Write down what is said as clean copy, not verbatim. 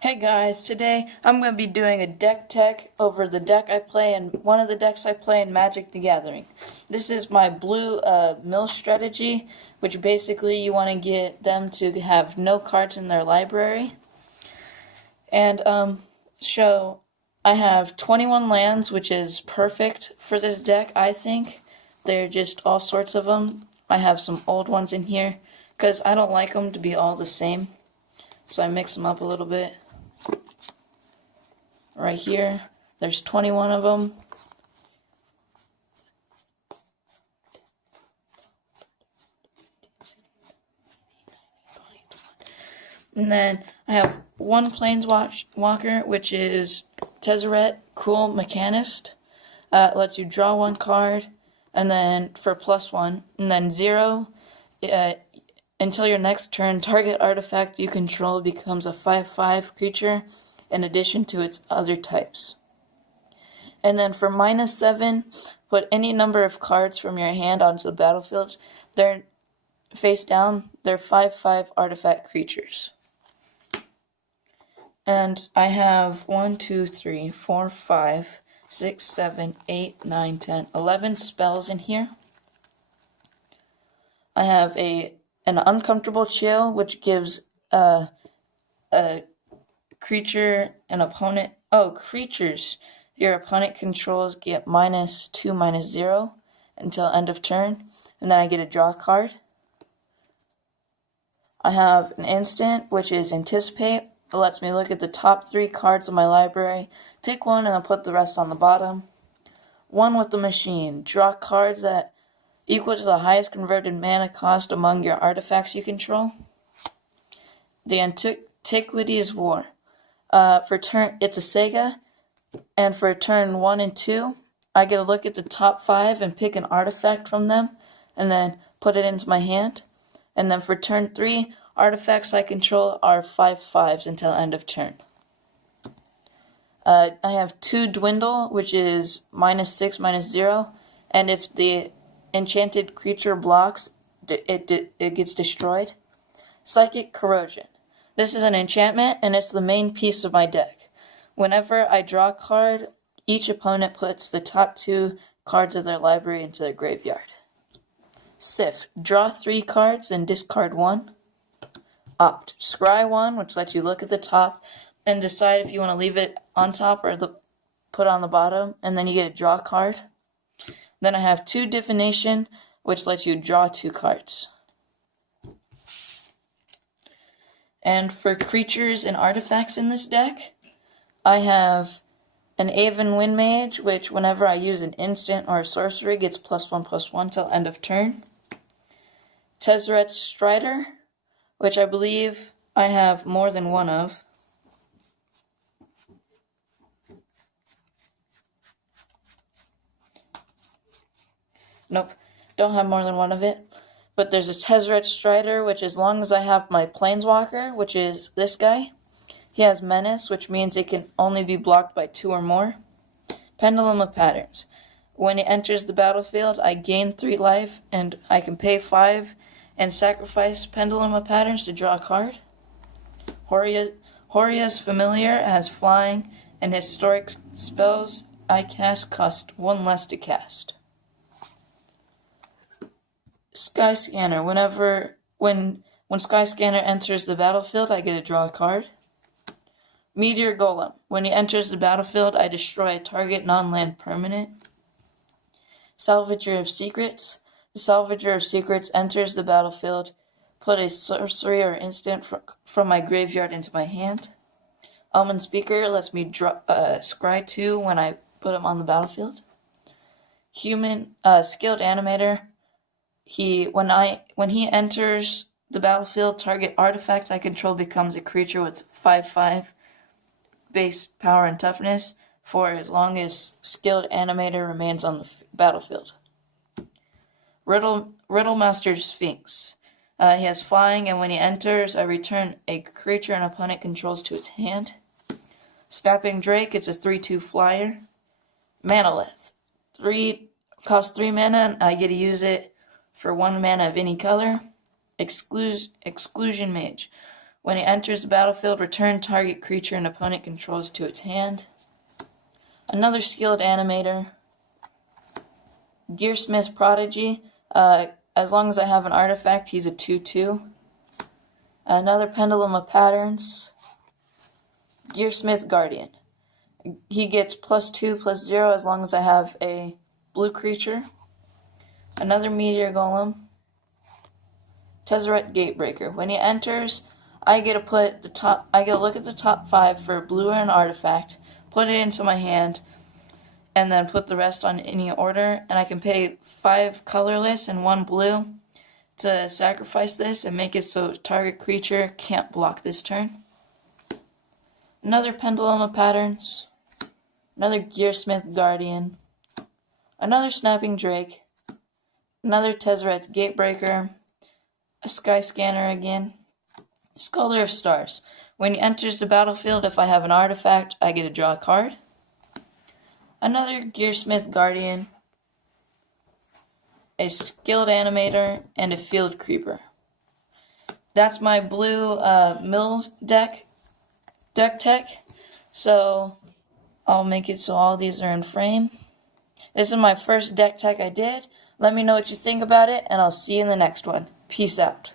Hey guys, today I'm going to be doing a deck tech over the deck I play and one of the decks I play in Magic the Gathering. This is my blue mill strategy, which basically you want to get them to have no cards in their library. And so I have 21 lands, which is perfect for this deck, I think. They're just all sorts of them. I have some old ones in here because I don't like them to be all the same. So I mix them up a little bit. Right here, there's 21 of them. And then I have one Planeswalker, which is Tezzeret, Cruel Mechanist. Lets you draw one card, and then for +1, and then 0. Until your next turn, target artifact you control becomes a 5/5 creature in addition to its other types. And then for -7, put any number of cards from your hand onto the battlefield. They're face down. They're 5/5 artifact creatures. And I have 1, 2, 3, 4, 5, 6, 7, 8, 9, 10, 11 spells in here. I have an uncomfortable chill, which gives a creature an opponent. Creatures your opponent controls get -2, -0 until end of turn, and then I get a draw card. I have an instant, which is Anticipate. It lets me look at the top 3 cards of my library, pick one, and then put the rest on the bottom. One with the Machine. Draw cards that equal to the highest converted mana cost among your artifacts you control. The Antiquities War. It's a Sega, and for turn 1 and 2, I get a look at the top 5 and pick an artifact from them, and then put it into my hand. And then for turn 3, artifacts I control are 5/5s until end of turn. I have 2 Dwindle, which is -6, -0, and if the enchanted creature blocks, it gets destroyed. Psychic Corrosion. This is an enchantment, and it's the main piece of my deck. Whenever I draw a card, each opponent puts the top 2 cards of their library into their graveyard. Sift. Draw 3 cards and discard 1. Opt. Scry 1, which lets you look at the top and decide if you want to leave it on top or put on the bottom, and then you get a draw card. Then I have 2 Divination, which lets you draw 2 cards. And for creatures and artifacts in this deck, I have an Aven Windmage, which whenever I use an instant or a sorcery gets +1/+1 till end of turn. Tezzeret Strider, which I believe I have more than one of. Nope, don't have more than one of it. But there's a Tezzeret Strider, which as long as I have my Planeswalker, which is this guy, he has Menace, which means it can only be blocked by 2 or more. Pendulum of Patterns. When it enters the battlefield, I gain 3 life, and I can pay 5 and sacrifice Pendulum of Patterns to draw a card. Horia's Familiar has flying, and historic spells I cast cost 1 less to cast. Skyscanner. When Skyscanner enters the battlefield, I get to draw a card. Meteor Golem. When he enters the battlefield, I destroy a target non-land permanent. Salvager of Secrets. The Salvager of Secrets enters the battlefield. Put a sorcery or instant from my graveyard into my hand. Omen Speaker lets me scry 2 when I put him on the battlefield. Skilled Animator. When he enters the battlefield, target artifact I control becomes a creature with 5/5 base power and toughness for as long as Skilled Animator remains on the battlefield. Riddlemaster Sphinx. He has flying, and when he enters, I return a creature an opponent controls to its hand. Snapping Drake. It's a 3/2 flyer. Manalith. Costs 3 mana, and I get to use it for 1 mana of any color. Exclusion Mage. When it enters the battlefield, return target creature an opponent controls to its hand. Another skilled animator. Gearsmith Prodigy. As long as I have an artifact, he's a 2/2. Another Pendulum of Patterns. Gearsmith Guardian. He gets +2/+0 as long as I have a blue creature. Another Meteor Golem. Tezzeret Gatebreaker. When he enters, I get to look at the top 5 for blue or an artifact, put it into my hand, and then put the rest on any order. And I can pay 5 colorless and 1 blue to sacrifice this and make it so target creature can't block this turn. Another Pendulum of Patterns. Another Gearsmith Guardian. Another Snapping Drake. Another Tezzeret's Gatebreaker. A Sky Scanner again. Scholar of Stars. When he enters the battlefield, if I have an artifact, I get to draw a card. Another Gearsmith Guardian. A skilled animator, and a field creeper. That's my blue mill deck tech. So I'll make it so all these are in frame. This is my first deck tech I did. Let me know what you think about it, and I'll see you in the next one. Peace out.